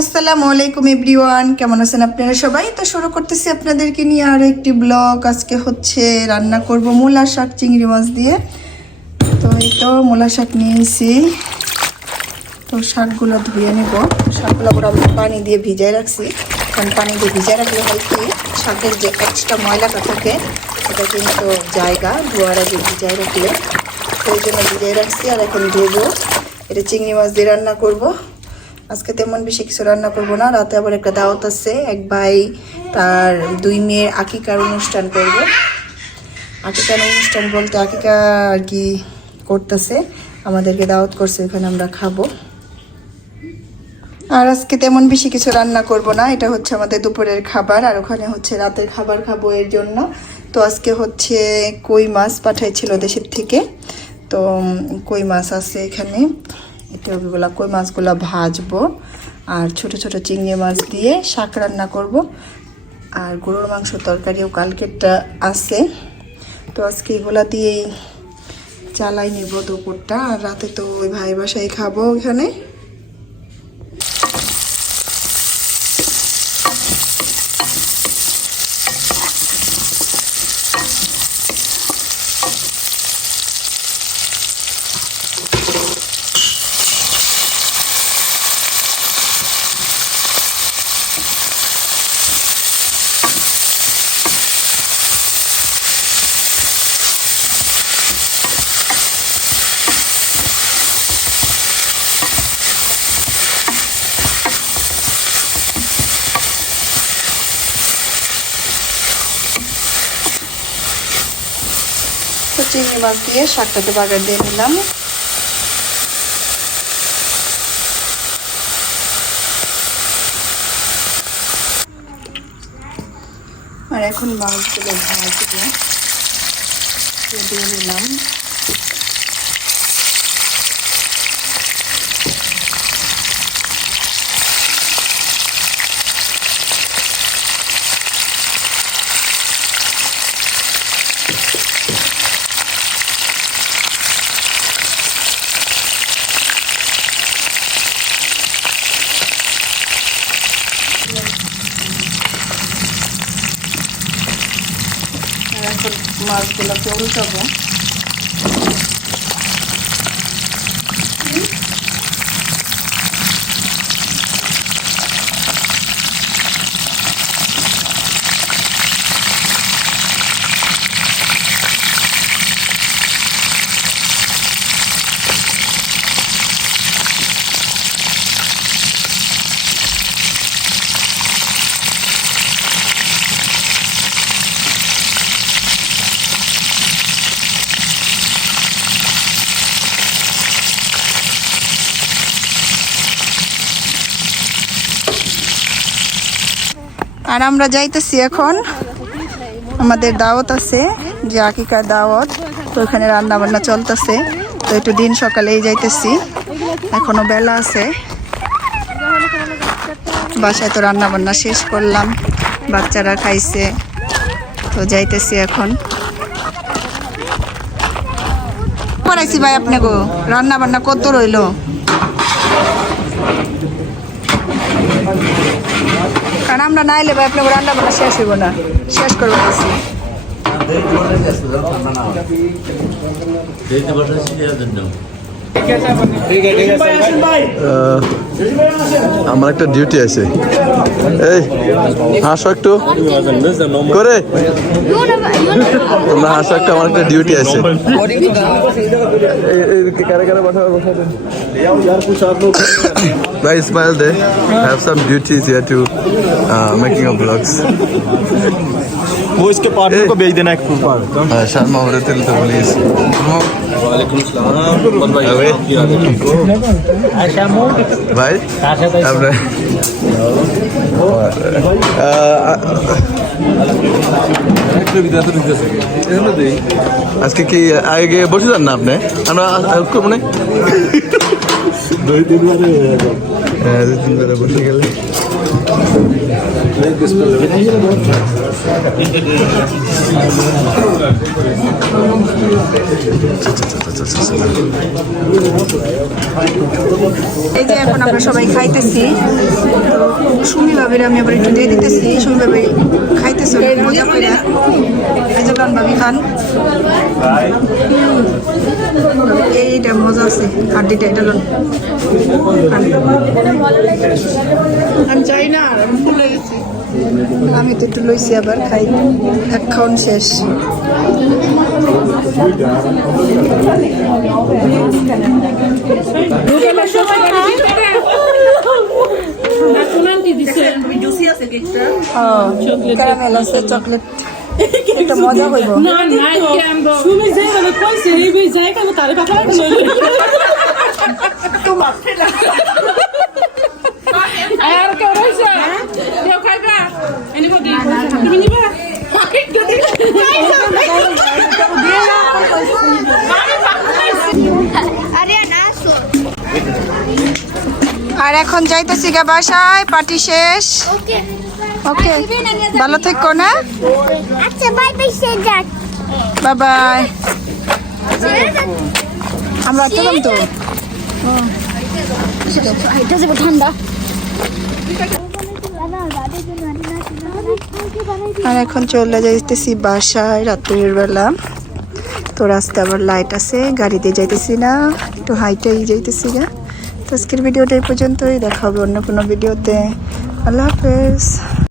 আসসালামু আলাইকুম এভরিওয়ান, কেমন আছেন আপনারা সবাই? তো শুরু করতেছি আপনাদেরকে নিয়ে আরও একটি ব্লগ। আজকে হচ্ছে রান্না করব মূলা শাক চিংড়ি মাছ দিয়ে। তো এই তো মূলা শাক নিয়েছি, তো শাকগুলো ধুয়ে নেব। শাকগুলো পুরো আমি পানি দিয়ে ভিজাই রাখছি, কারণ পানি দিয়ে ভিজাই রাখলে হয় কি শাকের যে এক্সট্রা ময়লাটা থাকে এটা কিন্তু জায়গা ধোয়ার আগে ভিজাই রাখলে, সেই জন্য ভিজাই রাখছি। আর এখন ধুবো, এটা চিংড়ি মাছ দিয়ে রান্না করব। আজকে তেমন বেশি কিছু রান্না করব না, রাতে আবার একটা দাওয়াত আছে। এক ভাই তার 2 মেয়ের আকিকার অনুষ্ঠান করব। আকিকার অনুষ্ঠান বলতে আকিকা আর কি করতেছে, আমাদেরকে দাওয়াত করছে, ওখানে আমরা খাবো। আর আজকে তেমন বেশি কিছু রান্না করব না, এটা হচ্ছে আমাদের দুপুরের খাবার, আর ওখানে হচ্ছে রাতের খাবার খাবো এর জন্য। তো আজকে হচ্ছে কই মাছ পাঠাইছিল দেশের থেকে, তো কই মাছ আছে এখানে। এটা ওগুলা কই মাছগুলো ভাজবো, আর ছোট ছোট চিংড়ি মাছ দিয়ে শাক রান্না করব। আর গরুর মাংস তরকারিও কালকেরটা আছে, তো আজকে এগুলা দিয়েই চালাই নেব দুপুরটা। আর রাতে তো ওই ভাই বাসায় খাবো ওখানে। তো চিংড়ি মাছ দিয়ে শাকটাকে বাগার দিয়ে নিলাম। আর এখন মাছগুলো ভাজবো, দিয়ে দিলাম। এখন মাছগুলোকে উল্টাবো। আর আমরা যাইতেছি এখন, আমাদের দাওয়াত আছে, যে আকিকার দাওয়াত, তো ওখানে রান্না বান্না চলতেছে। তো একটু দিন সকালেই যাইতেছি, এখনো বেলা আছে। বাসায় তো রান্না বান্না শেষ করলাম, বাচ্চারা খাইছে, তো যাইতেছি এখন। পড়াইছি ভাই আপনাকে, রান্না বান্না কত রইলো? কারণ আমরা না এলে ভাই আপনাকে রান্না বান্না শেষ হইব না, শেষ করবো। আমার একটা ডিউটি আছে, এই হাসো একটু করে, তোমরা হাসো একটু, আমার একটা ডিউটি আছে। By Ismail, they have some duties here to making of vlogs. वो इसके पार्टनर को भेज देना एक पर। शर्मा हो रहे थे तो प्लीज। वालेकुम सलाम भाई आपने আজকে কি আগে বসে যান না আপনি? আমরা মানে 2 দিন ধরে বসে গেলে এই যে এখন আমরা সবাই খাইতেছি। সুমি ভাবির আমি আবার একটু দিয়ে দিতেছি। সুমি ভাবি খাইতেছে অনেক মজা করে। এই যে গান ভাবি খান। এইটা মজা আছে হাড্ডিটা, এটা লোন আমি চাই না, আমি তো একটু লইছি আবার খাই। এক খাওন শেষ। ক্যারামেল আছে, চকলেট, একটা মজা হইব। আর এখন যাইতেছি গা বাসায়, পার্টি শেষ। ওকে, ভালো থেকো না। আচ্ছা বাই বাই সে যাক। Bye bye. আমরা তো তো এটা যে ঠান্ডা। আর এখন চলে যাইতেছি বাসায় রাত্রের বেলা। তো রাস্তা আবার লাইট আছে, গাড়ি দিয়ে যাইতেছি না, একটু হাইটাই যাইতেছি গা। তো আজকের ভিডিওটা এই পর্যন্তই, দেখা হবে অন্য কোনো ভিডিওতে। আল্লাহ হাফেজ।